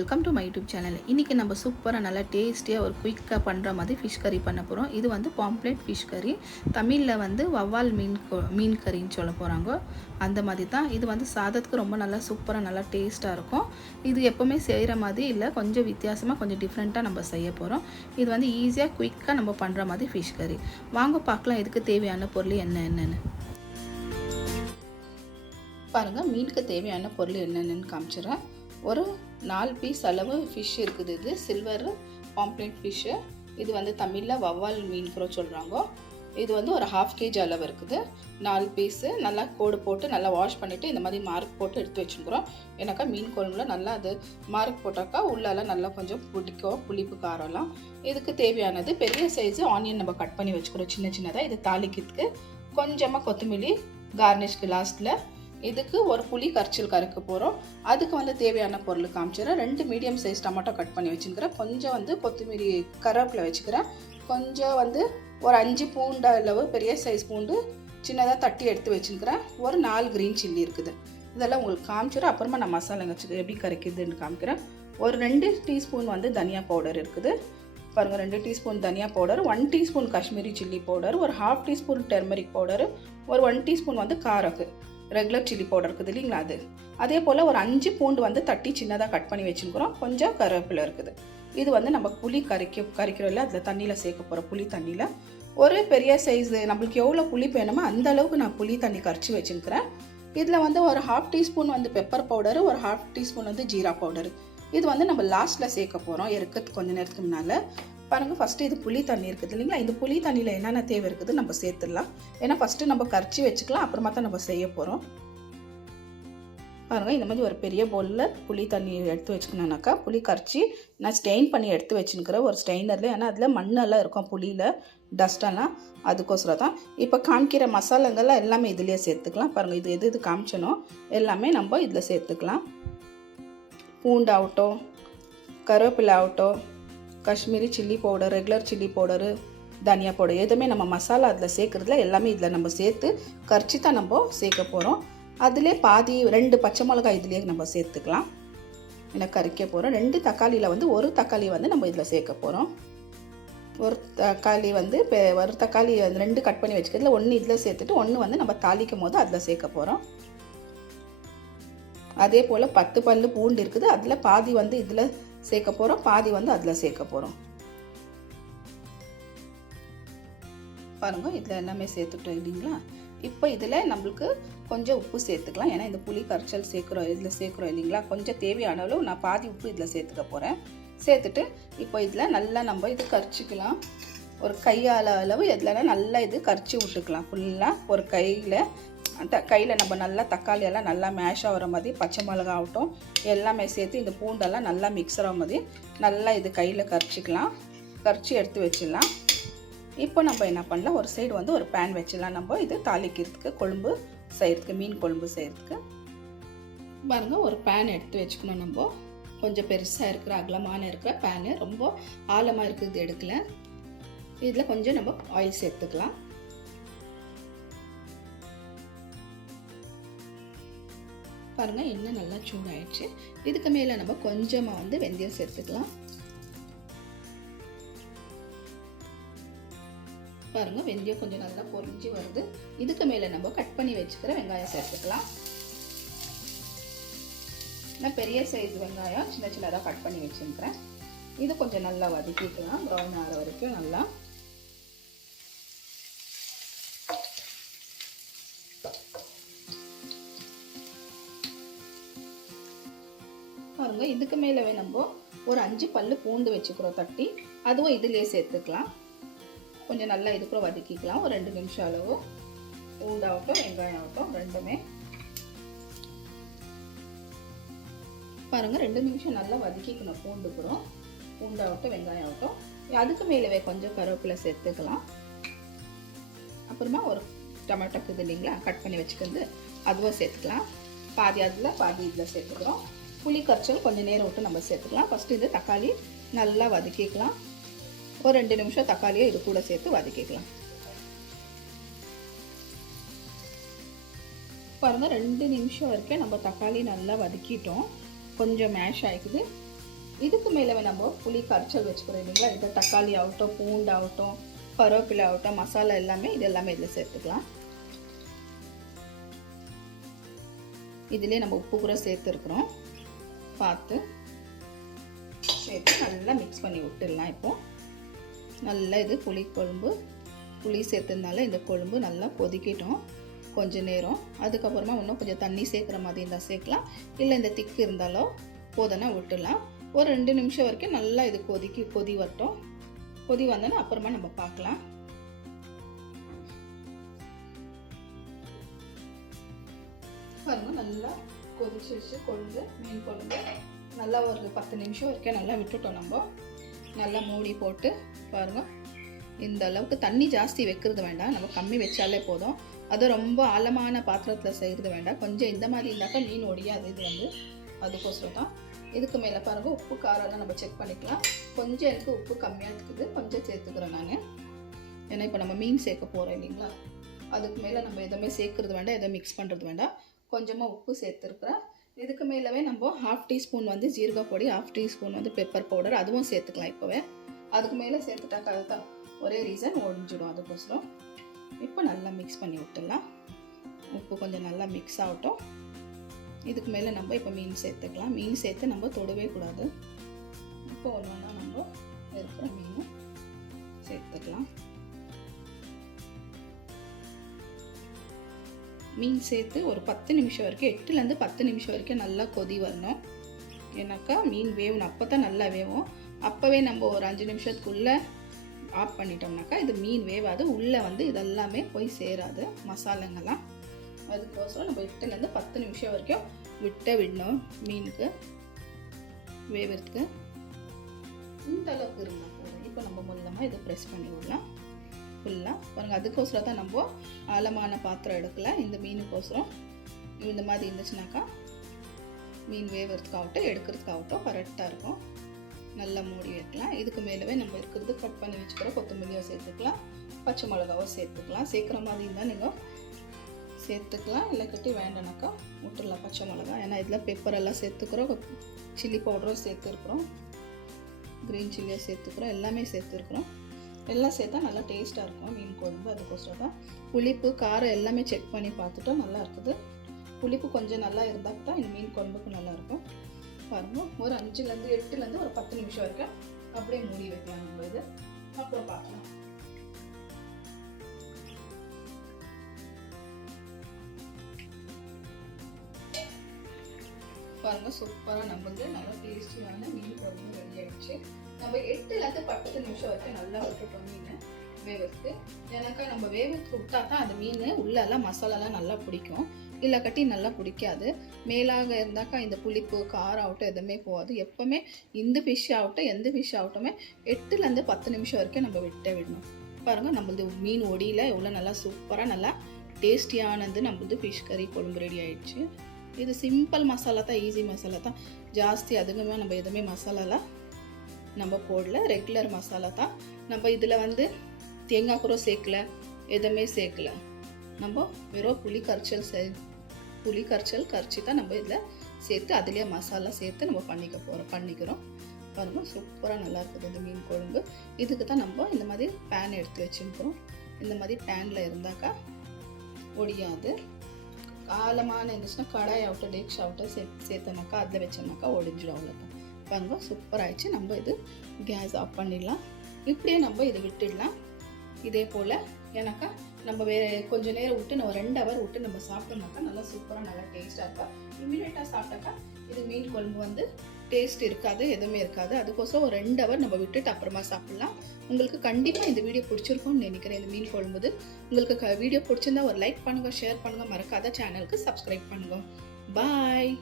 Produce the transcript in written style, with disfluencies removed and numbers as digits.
Welcome to my YouTube channel. இன்றைக்கி நம்ம சூப்பராக நல்லா டேஸ்டியாக ஒரு குயிக்காக பண்ணுற மாதிரி ஃபிஷ் கறி பண்ண போகிறோம். இது வந்து பாம்ப்ளேட் ஃபிஷ் கறி, தமிழில் வந்து வவ்வால் மீன் கறின்னு சொல்ல போகிறாங்க. அந்த மாதிரி தான். இது வந்து சாதத்துக்கு ரொம்ப நல்லா சூப்பராக நல்லா டேஸ்ட்டாக இருக்கும். இது எப்போவுமே செய்கிற மாதிரி இல்லை, கொஞ்சம் வித்தியாசமாக கொஞ்சம் டிஃப்ரெண்ட்டாக நம்ம செய்ய போகிறோம். இது வந்து ஈஸியாக குயிக்காக நம்ம பண்ணுற மாதிரி ஃபிஷ் கறி. வாங்க பார்க்கலாம் இதுக்கு தேவையான பொருள் என்னென்னு பாருங்கள். மீனுக்கு தேவையான பொருள் என்னென்னு காமிச்சிடுறேன். ஒரு 4 பீஸ் அளவு ஃபிஷ் இருக்குது. இது சில்வர் பாம்ப்ளேட் ஃபிஷ்ஷு. இது வந்து தமிழில் வவ்வால் மீன் கூட சொல்கிறாங்க. இது வந்து ஒரு 1/2 kg அளவு இருக்குது. 4 பீஸு நல்லா கோடு போட்டு நல்லா வாஷ் பண்ணிவிட்டு இந்த மாதிரி மார்க் போட்டு எடுத்து வச்சுக்கிறோம். ஏன்னாக்கா மீன் குழம்புல நல்லா அது மார்க் போட்டாக்கா உள்ளெல்லாம் நல்லா கொஞ்சம் பிடிக்கும், புளிப்பு காரம்லாம். இதுக்கு தேவையானது பெரிய சைஸு ஆனியன் நம்ம கட் பண்ணி வச்சுக்கிறோம் சின்ன சின்னதாக. இது தாளிக்கிறதுக்கு கொஞ்சமாக கொத்தமல்லி கார்னிஷ்க்கு லாஸ்ட்டில். இதுக்கு ஒரு புளி கரைச்சல் கறக்க போகிறோம். அதுக்கு வந்து தேவையான பொருள் காமிச்சிடுறேன். 2 மீடியம் சைஸ் டொமேட்டோ கட் பண்ணி வச்சுக்கிறேன். கொஞ்சம் வந்து கொத்தமல்லி கருவேப்பிலை வச்சுக்கிறேன். கொஞ்சம் வந்து ஒரு 5 பூண்டு அளவு பெரிய சைஸ் பூண்டு சின்னதாக தட்டி எடுத்து வச்சுக்கிறேன். ஒரு 4 க்ரீன் சில்லி இருக்குது. இதெல்லாம் உங்களுக்கு காமிச்சிடுறேன். அப்புறமா நான் மசாலாங்க எப்படி கரைக்குதுன்னு காமிக்கிறேன். ஒரு 2 டீஸ்பூன் வந்து தனியா பவுடர் இருக்குது. பாருங்கள், 2 டீஸ்பூன் தனியா powder, 1 teaspoon Kashmiri chilli powder, ஒரு 1/2 டீஸ்பூன் டர்மரிக் பவுடர், ஒரு 1 டீஸ்பூன் வந்து காரக்கு ரெகுலர் சில்லி பவுடர் இருக்குது இல்லைங்களா அது. அதே போல் ஒரு 5 பூண்டு வந்து தட்டி சின்னதாக கட் பண்ணி வச்சுக்கிறோம். கொஞ்சம் கருவேப்பிலை இருக்குது. இது வந்து நம்ம புளி கரைக்கிறோம் இல்லை, அதில் தண்ணியில் சேர்க்க போகிற புளி தண்ணியில் ஒரு பெரிய சைஸ் நம்மளுக்கு எவ்வளோ புளி வேணுமோ அந்த அளவுக்கு நான் புளி தண்ணி கரைச்சி வச்சுருக்கிறேன். இதில் வந்து ஒரு 1/2 டீஸ்பூன் வந்து பெப்பர் பவுடரு, ஒரு 1/2 டீஸ்பூன் வந்து ஜீரா பவுடரு. இது வந்து நம்ம லாஸ்ட்டில் சேர்க்க போகிறோம் இறக்கிறதுக்கு கொஞ்சம் நேரத்துக்கு முன்னால். பாருங்கள், ஃபஸ்ட்டு இது புளி தண்ணி இருக்குது இல்லைங்களா, இந்த புளி தண்ணியில் என்னென்ன தேவை இருக்குது நம்ம சேர்த்துடலாம். ஏன்னா ஃபஸ்ட்டு நம்ம கரைச்சி வச்சுக்கலாம், அப்புறமா தான் நம்ம செய்ய போகிறோம். பாருங்கள், இந்த மாதிரி ஒரு பெரிய பவுலில் புளி தண்ணி எடுத்து வச்சுக்கணுன்னாக்கா புளி கரைச்சி நான் ஸ்டெயின் பண்ணி எடுத்து வச்சுக்கிறேன் ஒரு ஸ்டெயினரில். ஏன்னா அதில் மண்ணெல்லாம் இருக்கும் புளியில், டஸ்டெல்லாம், அதுக்கோசரம் தான். இப்போ காமிக்கிற மசாலாங்கள்லாம் எல்லாமே இதுலேயே சேர்த்துக்கலாம். பாருங்கள், இது எது காமிச்சனோ எல்லாமே நம்ம இதில் சேர்த்துக்கலாம். பூண்டு ஆகட்டும், கருவேப்பிலை ஆகட்டும், Kashmiri chilli powder, regular chilli powder, தனியா பவுடர், எதுவுமே நம்ம மசாலா அதில் சேர்க்குறதுல எல்லாமே இதில் நம்ம சேர்த்து கரைச்சி தான் நம்ம சேர்க்க போகிறோம். அதிலே பாதி 2 பச்சை மிளகாய் இதுலேயே நம்ம சேர்த்துக்கலாம். எனக்கு கறிக்க போகிறோம். 2 தக்காளியில் வந்து ஒரு தக்காளி வந்து நம்ம இதில் சேர்க்க போகிறோம். ஒரு தக்காளி வந்து ஒரு தக்காளி 2 கட் பண்ணி வச்சுக்கிறதுல 1 இதில் சேர்த்துட்டு 1 வந்து நம்ம தாளிக்கும் போது அதில் சேர்க்க போகிறோம். அதே போல் 10 பல்லு பூண்டு இருக்குது. அதில் பாதி வந்து இதில் சேர்க்க போகிறோம், பாதி வந்து அதில் சேர்க்க போகிறோம். பாருங்கள், இதில் எல்லாமே சேர்த்துட்டோம் இல்லைங்களா. இப்போ இதில் நம்மளுக்கு கொஞ்சம் உப்பு சேர்த்துக்கலாம். ஏன்னா இந்த புளி கரைச்சல் இதில் சேர்க்குறோம் இல்லைங்களா, கொஞ்சம் தேவையான அளவு நான் பாதி உப்பு இதில் சேர்த்துக்க போகிறேன். சேர்த்துட்டு இப்போ இதில் நல்லா நம்ம இது கரைச்சிக்கலாம். ஒரு கையால் அளவு இதில் நல்லா இது கரைச்சி விட்டுக்கலாம். ஃபுல்லாக ஒரு கையில் நம்ம நல்லா தக்காளியெல்லாம் நல்லா மேஷ் ஆகிற மாதிரி, பச்சை மிளகா ஆகட்டும் எல்லாமே சேர்த்து இந்த பூண்டெல்லாம் நல்லா மிக்ஸ் ஆகிற மாதிரி நல்லா இது கையில் கரைச்சிக்கலாம். கரைச்சி எடுத்து வச்சிடலாம். இப்போ நம்ம என்ன பண்ணலாம், ஒரு சைடு வந்து ஒரு பேன் வச்சிடலாம். நம்ம இது தாளிக்கிறதுக்கு கொழும்பு செய்கிறதுக்கு, மீன் கொழும்பு செய்கிறதுக்கு. பாருங்கள், ஒரு பேன் எடுத்து வச்சுக்கணும். நம்ம கொஞ்சம் பெருசாக இருக்கிற அகலமான இருக்கிற பேனு, ரொம்ப ஆழமாக இருக்குது எடுக்கல. இதில் கொஞ்சம் நம்ம ஆயில் சேர்த்துக்கலாம். பாருங்கள், இன்னும் நல்லா சூடாயிடுச்சு. இதுக்கு மேலே நம்ம கொஞ்சமாக வந்து வெந்தயம் சேர்த்துக்கலாம். பாருங்கள், வெந்தயம் கொஞ்சம் நல்லா பொரிஞ்சு வருது. இதுக்கு மேலே நம்ம கட் பண்ணி வச்சுக்கிற வெங்காயம் சேர்த்துக்கலாம். நான் பெரிய சைஸ் வெங்காயம் சின்ன சின்னதாக கட் பண்ணி வச்சுருக்கிறேன். இது கொஞ்சம் நல்லா வதக்கிக்கலாம், ப்ரௌன் ஆகிற வரைக்கும் நல்லா. பாருங்கள், இதுக்கு மேலே நம்ம ஒரு 5 பல்லு பூண்டு வச்சுக்கிறோம் தட்டி, அதுவும் இதிலே சேர்த்துக்கலாம். கொஞ்சம் நல்லா இது கூட வதக்கிக்கலாம் ஒரு 2 நிமிஷம் அளவு. பூண்டாகட்டும் வெங்காயம் ஆகட்டும் ரெண்டுமே பாருங்கள் 2 நிமிஷம் நல்லா வதக்கிக்கணும். பூண்டாகட்டும் வெங்காயம் ஆகட்டும். அதுக்கு மேலே கொஞ்சம் கருவேப்பிலை சேர்த்துக்கலாம். அப்புறமா ஒரு டொமேட்டோ இருக்குது இல்லைங்களா, கட் பண்ணி வச்சுக்கிறது, அதுவும் சேர்த்துக்கலாம். பாதி அதில் பாதி இதில் சேர்த்துக்கிறோம். புளி கரைச்சல் கொஞ்சம் நேரம் விட்டு நம்ம சேர்த்துக்கலாம். ஃபஸ்ட்டு இது தக்காளி நல்லா வதக்கிக்கலாம். ஒரு 2 நிமிஷம் தக்காளியை இது கூட சேர்த்து வதக்கிக்கலாம். பாருங்கள் 2 நிமிஷம் வரைக்கும் நம்ம தக்காளி நல்லா வதக்கிட்டோம். கொஞ்சம் மேஷ் ஆகிக்குது. இதுக்கு மேலே நம்ம புளி கரைச்சல் வச்சுக்கிறோம் இல்லைங்களா, இது தக்காளி ஆகட்டும், பூண்டு ஆகட்டும், கருவேப்பிலை ஆகட்டும், மசாலா எல்லாமே இது எல்லாமே இதில் சேர்த்துக்கலாம். இதிலே நம்ம உப்பு கூட சேர்த்துருக்குறோம், பார்த்து சேர்த்து நல்லா மிக்ஸ் பண்ணி விட்டுடலாம். இப்போது நல்லா இது புளி குழம்பு, புளி சேர்த்ததுனால இந்த குழம்பு நல்லா கொதிக்கட்டும் கொஞ்சம் நேரம். அதுக்கப்புறமா இன்னும் கொஞ்சம் தண்ணி சேர்க்குற மாதிரி இருந்தால் சேர்க்கலாம், இல்லை இந்த திக்கு இருந்தாலும் போதுன்னா விட்டுடலாம். ஒரு 2 நிமிஷம் வரைக்கும் நல்லா இது கொதி வரட்டும். கொதி வந்தோன்னா அப்புறமா நம்ம பார்க்கலாம். பாருங்க நல்லா கொதிச்சிருச்சு குழம்பு, மீன் குழம்பு. நல்லா ஒரு 10 நிமிஷம் வரைக்கும் நல்லா விட்டுட்டோம். நம்ம நல்லா மூடி போட்டு பாருங்கள், இந்த அளவுக்கு தண்ணி ஜாஸ்தி வைக்கிறது வேண்டாம், நம்ம கம்மி வச்சாலே போதும். அது ரொம்ப ஆழமான பாத்திரத்தில் செய்கிறது வேண்டாம். கொஞ்சம் இந்த மாதிரி இருந்தாக்கா மீன் ஒடியாது. இது அதுக்கோசரம் தான். இதுக்கு மேலே பாருங்கள், உப்பு காரம்லாம் நம்ம செக் பண்ணிக்கலாம். கொஞ்சம் எனக்கு உப்பு கம்மியாக இருக்குது, கொஞ்சம் சேர்த்துக்கிறேன் நான். ஏன்னா இப்போ நம்ம மீன் சேர்க்க போகிறோம் இல்லைங்களா, அதுக்கு மேலே நம்ம எதுவுமே சேர்க்குறது வேண்டாம், எதுவும் மிக்ஸ் பண்ணுறது வேண்டாம். கொஞ்சமாக உப்பு சேர்த்துருக்குறேன். இதுக்கு மேலவே நம்ம 1/2 டீஸ்பூன் ஜீரக பொடி, 1/2 டீஸ்பூன் பெப்பர் பவுடர் அதுவும் சேர்த்துக்கலாம் இப்போவே. அதுக்கு மேலே சேர்த்துட்டாக்கா அதுதான் ஒரே ரீசன் ஒழிஞ்சிடும், அதுக்கோசரம். இப்போ நல்லா மிக்ஸ் பண்ணி விட்டுடலாம். உப்பு கொஞ்சம் நல்லா மிக்ஸ் ஆகட்டும். இதுக்கு மேலே நம்ம இப்போ மீன் சேர்த்துக்கலாம். மீன் சேர்த்து நம்ம தொடவே கூடாது. இப்போ ஒன்று ஒன்றா நம்ம இருக்கிற மீன் சேர்த்துக்கலாம். மீன் சேர்த்து ஒரு 10 நிமிஷம் வரைக்கும், 8லேருந்து 10 நிமிஷம் வரைக்கும் நல்லா கொதி வரணும். ஏன்னாக்கா மீன் வேகணும், அப்போ தான் நல்லா வேகும். அப்போவே நம்ம ஒரு 5 நிமிஷத்துக்குள்ளே ஆஃப் பண்ணிட்டோம்னாக்கா இது மீன் வேவாது, உள்ளே இதெல்லாமே போய் சேராது மசாலாங்கெல்லாம். அதுக்கோசரம் நம்ம 8லேருந்து 10 நிமிஷம் வரைக்கும் விடணும் மீனுக்கு வேகிறதுக்கு. இந்த அளவுக்கு இருந்தால் போதும். இப்போ நம்ம மூலமாக இதை ப்ரெஸ் பண்ணி விடலாம் ஃபுல்லாக. பாருங்கள், அதுக்கோசரம் தான் நம்ம ஆழமான பாத்திரம் எடுக்கல. இந்த மீனுக்கோசரம் இந்த மாதிரி இருந்துச்சுனாக்கா மீன் வேகிறதுக்காகட்டும் எடுக்கிறதுக்காகட்டும் கரெக்டாக இருக்கும். நல்லா மூடி வைக்கலாம். இதுக்கு மேலவே நம்ம இருக்கிறது கட் பண்ணி வச்சுக்கிற கொத்தமல்லியை சேர்த்துக்கலாம், பச்சை மிளகாவோ சேர்த்துக்கலாம். சேர்க்குற மாதிரி இருந்தால் நீங்கள் சேர்த்துக்கலாம், இல்லை கட்டி வேண்டானாக்கா விட்டுடலாம் பச்சை மிளகா. ஏன்னா இதில் பெப்பர் எல்லாம் சேர்த்துக்கிறோம், சில்லி பவுடரும் சேர்த்துருக்குறோம், க்ரீன் சில்லியை சேர்த்துக்கிறோம், எல்லாமே சேர்த்துருக்குறோம். எல்லாம் சேர்த்தா நல்லா டேஸ்ட்டாக இருக்கும் மீன் குழம்பு. அதுக்கோசரம் தான். புளிப்பு காரம் எல்லாமே செக் பண்ணி பார்த்துட்டோம், நல்லா இருக்குது. புளிப்பு கொஞ்சம் நல்லா இருந்தால் தான் இந்த மீன் குழம்புக்கு நல்லாயிருக்கும். பாருங்கள், ஒரு 8லேருந்து ஒரு 10 நிமிஷம் வரைக்கும் அப்படியே மூடி வைக்கலாம் நம்ம. இது அப்புறம் பார்க்கலாம். பாருங்கள், சூப்பராக நம்மளுக்கு நல்லா டேஸ்டியான மீன் குழம்பு ரெடி ஆகிடுச்சு. நம்ம 8லேருந்து 10 நிமிஷம் வரைக்கும் நல்லா விட்டுட்டோம் மீன் வேகிறதுக்கு. ஏன்னாக்கா நம்ம வேகிறதுக்கு விட்டா தான் அந்த மீன் உள்ளெல்லாம் மசாலாலாம் நல்லா பிடிக்கும், இல்லை கட்டி நல்லா பிடிக்காது. மேலாக இருந்தாக்கா இந்த புளிப்பு காரம் ஆகட்டும் எதுவுமே போகாது. எப்போவுமே இந்த ஃபிஷ் ஆகட்டும் எந்த ஃபிஷ் ஆகட்டுமே 8லேருந்து 10 நிமிஷம் வரைக்கும் நம்ம விடணும். பாருங்கள், நம்மளது மீன் ஒடியில் எவ்வளோ நல்லா சூப்பராக நல்லா டேஸ்டியானது நம்மளது ஃபிஷ் கறி குழம்பு ரெடி ஆகிடுச்சு. இது சிம்பிள் மசாலா தான், ஈஸி மசாலா தான். ஜாஸ்தி அதுக்குமே நம்ம எதுவுமே மசாலாலாம் நம்ம போடல, ரெகுலர் மசாலா தான். நம்ம இதில் தேங்காய் கூட சேர்க்கல, எதுவுமே சேர்க்கல. நம்ம வெறும் புளி கரைச்சல் கரைச்சி தான் நம்ம இதில் சேர்த்து அதிலே மசாலா சேர்த்து நம்ம பண்ணிக்கிறோம். பாருங்கள், சூப்பராக நல்லா இருக்குது இந்த மீன் குழம்பு. இதுக்கு தான் நம்ம இந்த மாதிரி பேன் எடுத்து வச்சுருக்கிறோம். இந்த மாதிரி பேனில் இருந்தாக்கா ஒடியாது. ஆழமான இருந்துச்சுன்னா கடாய் ஆகட்டும் டேக்ஸ் ஆகட்டும் சேர்த்தனாக்கா அதில் வச்சோம்னாக்கா ஒடிஞ்சிடும். அவ்வளோதான். பாருங்க, சூப்பர் ஆயிடுச்சு. நம்ம இது கேஸ் ஆஃப் பண்ணிடலாம். இப்படியே நம்ம இதை விட்டுடலாம். இதே போல் ஏன்னாக்கா நம்ம கொஞ்சம் நேரம் விட்டு நம்ம 2 ஹவர் விட்டு நம்ம சாப்பிட்டோம்னாக்கா நல்லா சூப்பராக நல்லா டேஸ்ட்டாக இருக்கும். இம்மிடியேட்டாக சாப்பிட்டாக்கா இது மீன் குழம்பு டேஸ்ட் இருக்காது, எதுவுமே இருக்காது. அதுக்கோசரம் ஒரு 2 ஹவர் நம்ம விட்டுட்டு அப்புறமா சாப்பிட்லாம். உங்களுக்கு கண்டிப்பாக இந்த வீடியோ பிடிச்சிருக்கும்னு நினைக்கிறேன். இந்த மீன் குழம்பு உங்களுக்கு வீடியோ பிடிச்சிருந்தா ஒரு லைக் பண்ணுங்கள், ஷேர் பண்ணுங்கள், மறக்காத சேனலுக்கு சப்ஸ்கிரைப் பண்ணுங்கள். பாய்.